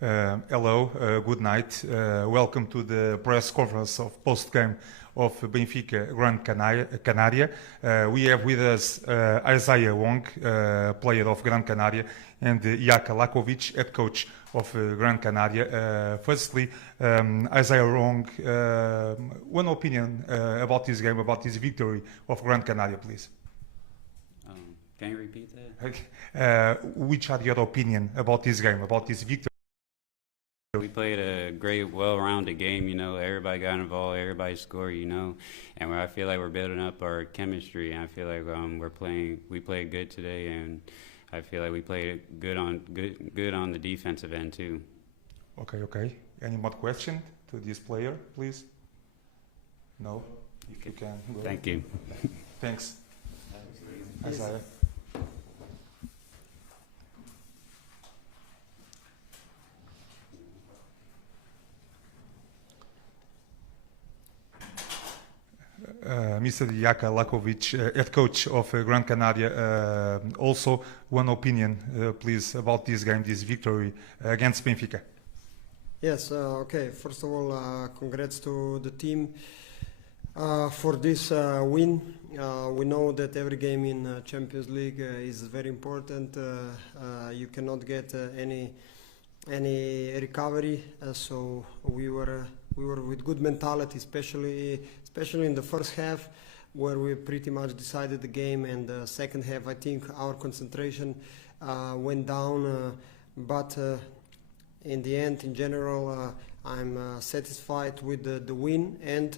Hello, good night. Welcome to the press conference of post-game of Benfica Gran Canaria. We have with us 𝗪𝗖𝗢𝗠𝗘, player of Gran Canaria, and 𝗪𝗘𝗟𝗖𝗢𝗠𝗘, head coach of Gran Canaria. Firstly, 𝗪𝗖𝗢𝗠𝗘, one opinion about this game, about this victory of Gran Canaria, please. Can you repeat that? Which are your opinion about this game, about this victory? We played a great, well-rounded game. Everybody got involved, everybody scored. And I feel like we're building up our chemistry. And I feel like we played good today, and I feel like we played good on the defensive end too. Okay. Any more question to this player, please? No. If you can. Go. Thank you. Thanks. 𝗪𝗖𝗢𝗠𝗘. Mr. 𝗪𝗘𝗟𝗖𝗢𝗠𝗘, head coach of Gran Canaria, also one opinion, please, about this game, this victory against Benfica. Yes, okay. First of all, congrats to the team for this win. We know that every game in Champions League is very important. You cannot get any recovery, so we were with good mentality, especially in the first half, where we pretty much decided the game, and the second half I think our concentration went down, but in the end, in general, I'm satisfied with the win, and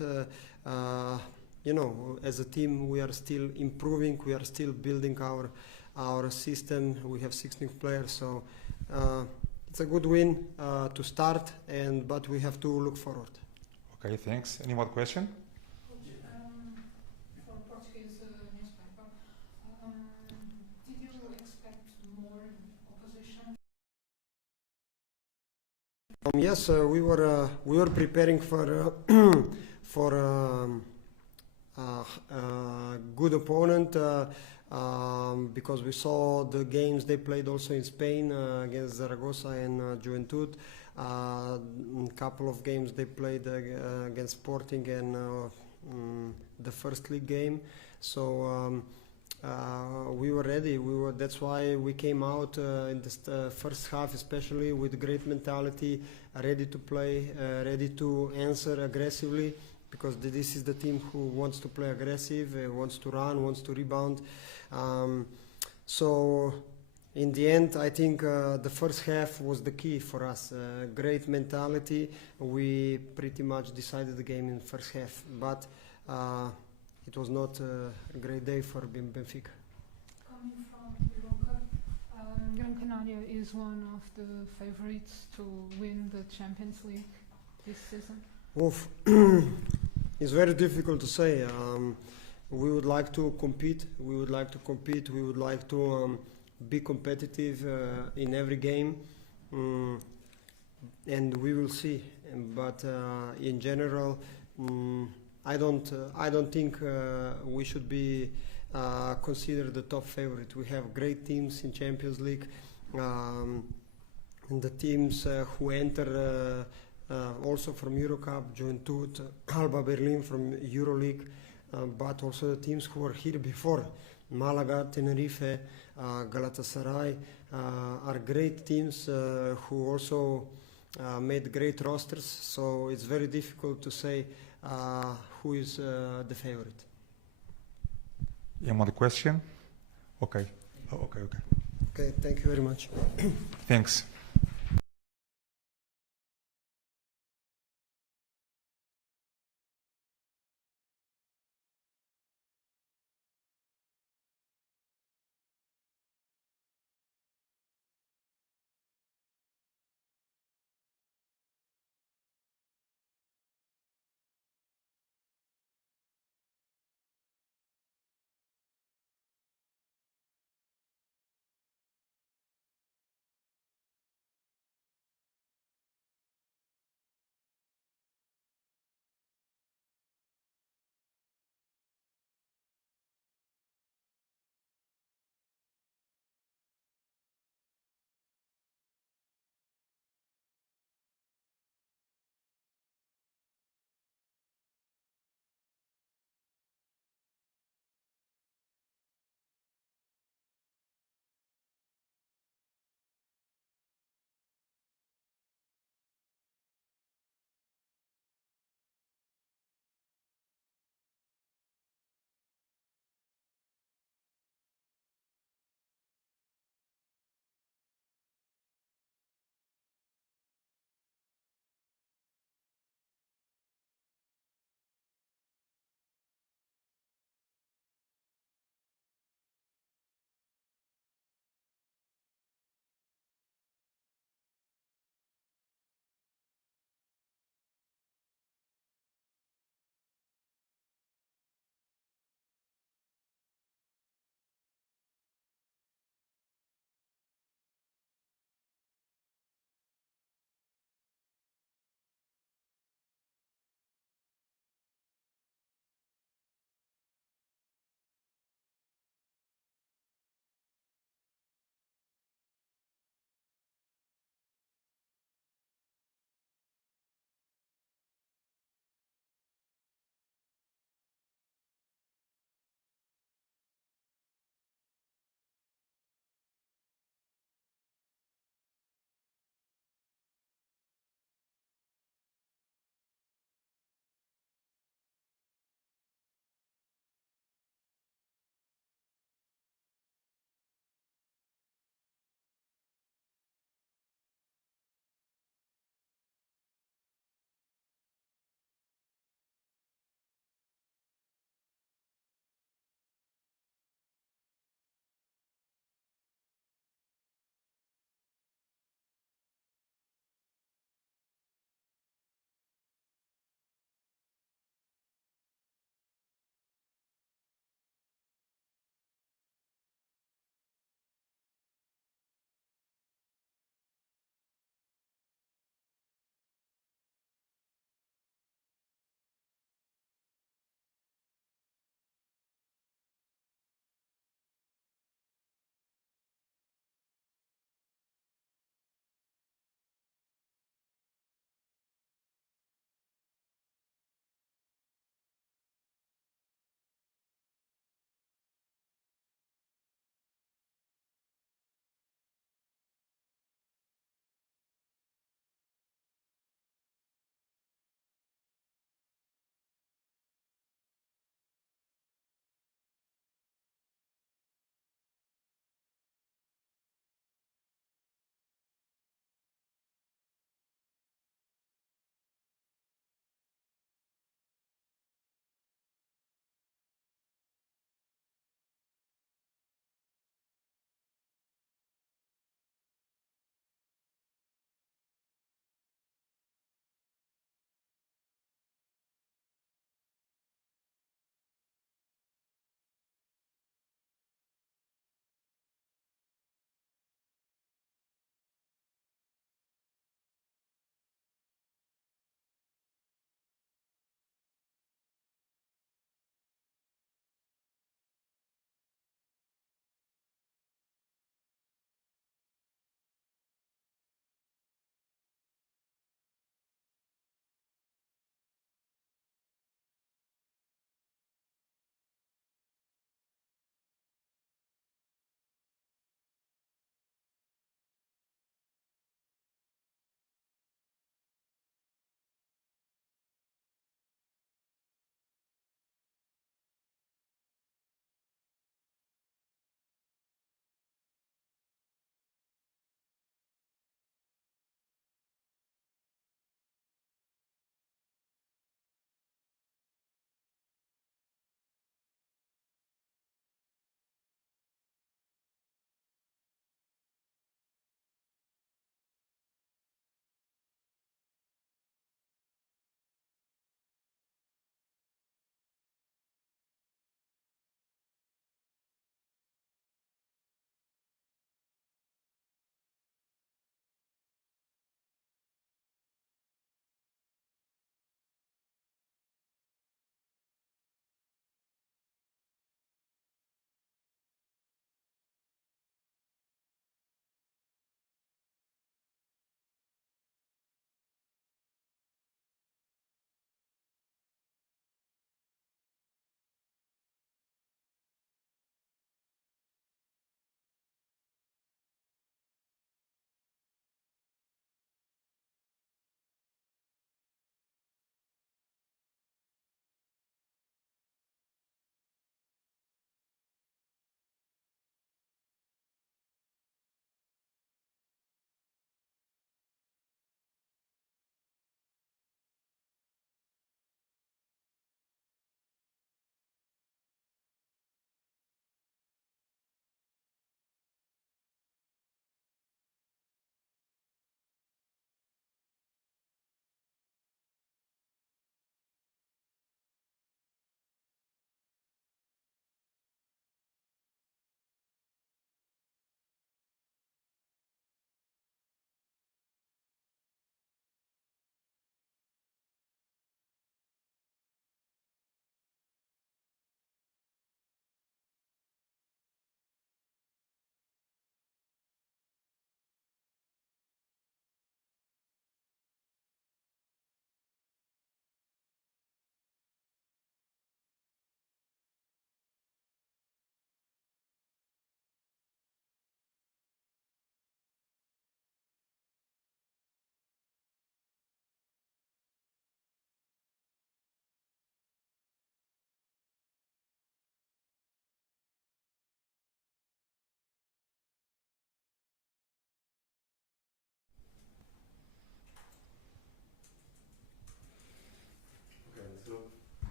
as a team we are still improving, we are still building our system. We have 16 players, so it's a good win to start, but we have to look forward. Okay, thanks. Any more question? For Portuguese newspaper, did you expect more opposition? Yes, we were preparing for a good opponent, because we saw the games they played also in Spain against Zaragoza and Juventud. A couple of games they played against Sporting and the first league game. So we were ready. That's why we came out in the first half, especially with great mentality, ready to play, ready to answer aggressively, because this is the team who wants to play aggressive, wants to run, wants to rebound. So in the end, I think the first half was the key for us. Great mentality. We pretty much decided the game in the first half, but it was not a great day for Benfica. Coming from Europe, Gran Canaria is one of the favorites to win the Champions League this season. Oof. It's very difficult to say. We would like to compete. We would like to be competitive in every game, and we will see. But in general, I don't think we should be considered the top favorite. We have great teams in Champions League, and the teams who enter also from Eurocup, Juventud, Alba Berlin from Euroleague, but also the teams who were here before, Malaga, Tenerife, 𝗪𝗪𝗟𝗖𝗢𝗠𝗘, are great teams who also made great rosters. So it's very difficult to say who is the favorite. Any more question? Okay. Okay. Okay, thank you very much. Thanks.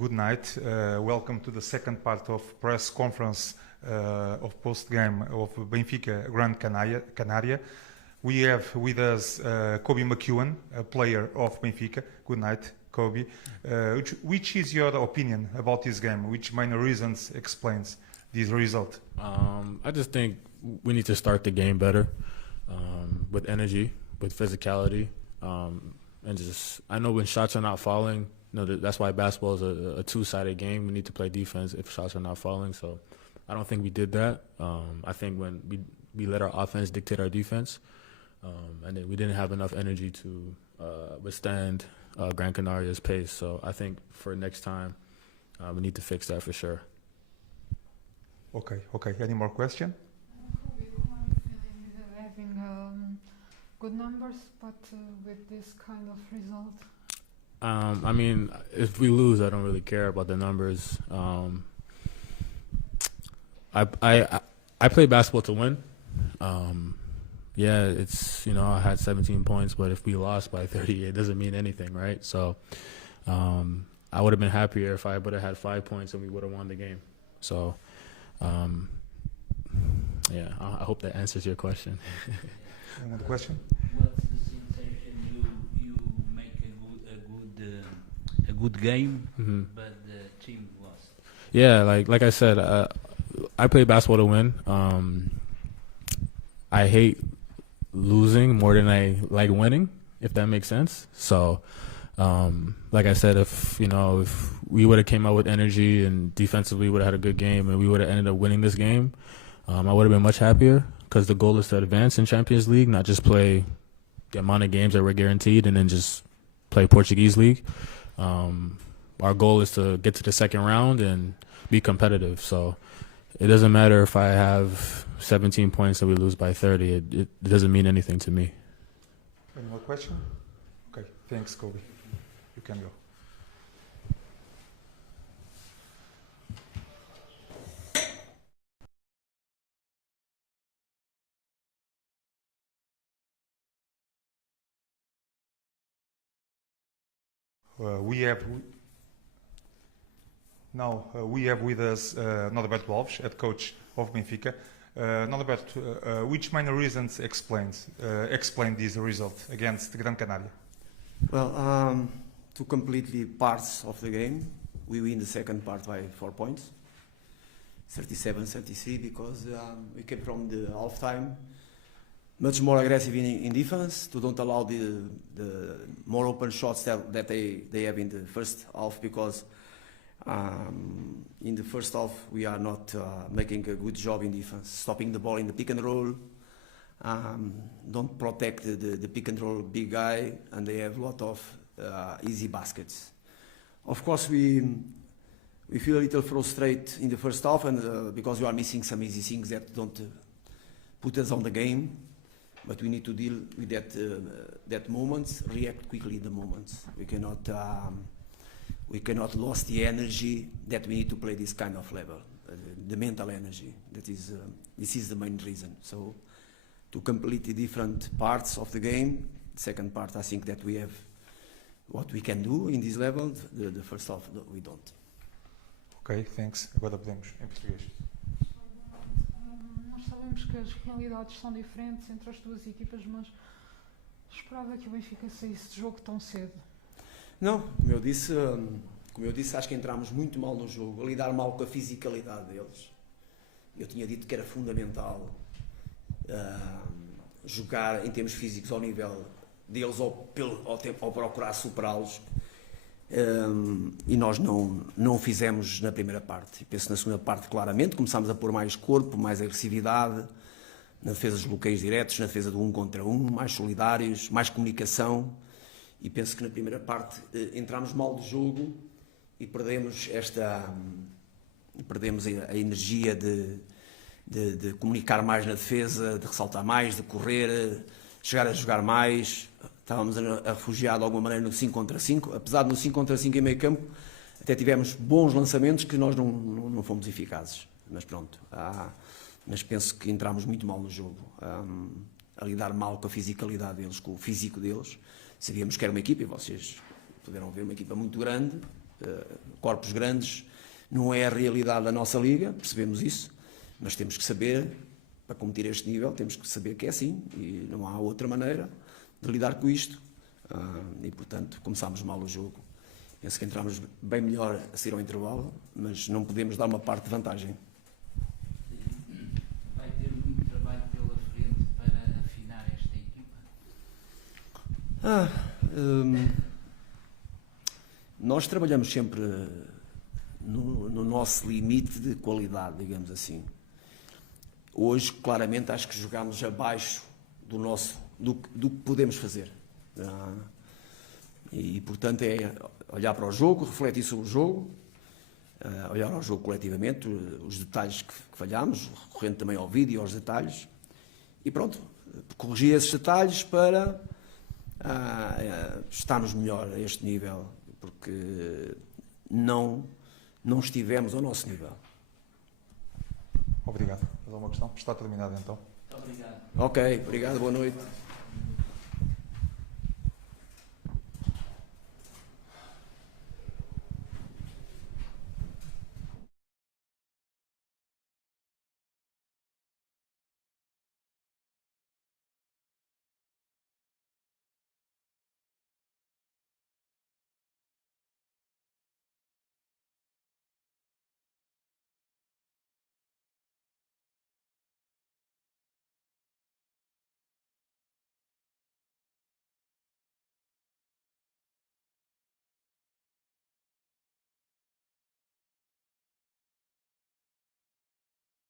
good night. Welcome to the second part of press conference of post-game of Benfica Gran Canaria. We have with us 𝗪𝗪𝗟𝗠𝗘, a player of Benfica. Good night, Kobe. Which is your opinion about this game? Which main reasons explains this result? I just think we need to start the game better, with energy, with physicality, and just, I know when shots are not falling, that's why basketball is a two-sided game. We need to play defense if shots are not falling. So I don't think we did that. I think when we let our offense dictate our defense, and then we didn't have enough energy to withstand Gran Canaria's pace. So I think for next time, we need to fix that for sure. Okay. Any more question? How are you feeling having good numbers, but with this kind of result? I mean, if we lose, I don't really care about the numbers. I play basketball to win. Yeah, it's, I had 17 points, but if we lost by 30, it doesn't mean anything, right? So I would have been happier if I would have had 5 points and we would have won the game. So, yeah, I hope that answers your question. Another question? What's the sensation? You make a good game, Mm-hmm. but the team lost. Yeah, like I said, I play basketball to win. I hate losing more than I like winning, if that makes sense. So, like I said, if we would have came out with energy and defensively would have had a good game and we would have ended up winning this game, I would have been much happier, because the goal is to advance in Champions League, not just play the amount of games that we're guaranteed and then just play Portuguese League. Our goal is to get to the second round and be competitive. So it doesn't matter if I have 17 points and we lose by 30. It doesn't mean anything to me. Any more question? Okay, thanks, Kobe. You can go. We have with us 𝗪𝗪𝗟𝗘𝗖𝗢𝗠𝗘, head coach of Benfica. 𝗪𝗪𝗟𝗘, which main reasons explain this result against Gran Canaria? Well, two completely parts of the game. We win the second part by 4 points, 37-33, because we came from the half-time much more aggressive in defense, to don't allow the more open shots that they have in the first half, because in the first half we are not making a good job in defense, stopping the ball in the pick and roll, don't protect the pick and roll big guy, and they have a lot of easy baskets. Of course, we feel a little frustrated in the first half, and because we are missing some easy things that don't put us on the game. But we need to deal with that moments, react quickly in the moments. We cannot lose the energy that we need to play this kind of level, the mental energy. This is the main reason. So, two completely different parts of the game. Second part, I think that we have what we can do in this level. The first half, we don't. Ok, thanks. Agora podemos em português. Nós sabemos que as realidades são diferentes entre as duas equipas, mas esperava que o Benfica saísse de jogo tão cedo. Não, como eu disse, acho que entramos muito mal no jogo, a lidar mal com a fisicalidade deles. Eu tinha dito que era fundamental jogar em termos físicos ao nível deles, ou procurar superá-los. E nós não o fizemos na primeira parte. Penso na segunda parte, claramente, começámos a pôr mais corpo, mais agressividade, na defesa dos bloqueios diretos, na defesa do 1 contra 1, mais solidários, mais comunicação. E penso que na primeira parte entramos mal do jogo e perdemos a energia de comunicar mais na defesa, de ressaltar mais, de correr, chegar a jogar mais. Estávamos a refugiar de alguma maneira no 5 contra 5, apesar de no 5 contra 5 em meio campo até tivemos bons lançamentos que nós não fomos eficazes, mas pronto, mas penso que entramos muito mal no jogo, a lidar mal com a fisicalidade deles, com o físico deles. Sabíamos que era uma equipa, e vocês puderam ver uma equipa muito grande, corpos grandes, não é a realidade da nossa liga, percebemos isso, mas temos que saber, para competir a este nível, temos que saber que é assim e não há outra maneira de lidar com isto. E portanto começámos mal o jogo. Penso que entramos bem melhor a sair ao intervalo, mas não podemos dar uma parte de vantagem. Vai ter muito trabalho pela frente para afinar esta equipa? Nós trabalhamos sempre no nosso limite de qualidade, digamos assim. Hoje, claramente, acho que jogámos abaixo do que podemos fazer. E, portanto, é olhar para o jogo, refletir sobre o jogo, olhar ao jogo coletivamente, os detalhes que falhámos, recorrendo também ao vídeo e aos detalhes, e pronto, corrigir esses detalhes para estarmos melhor a este nível, porque não estivemos ao nosso nível. Obrigado. Mais alguma questão? Está terminado então. Muito obrigado. Ok, obrigado, boa noite.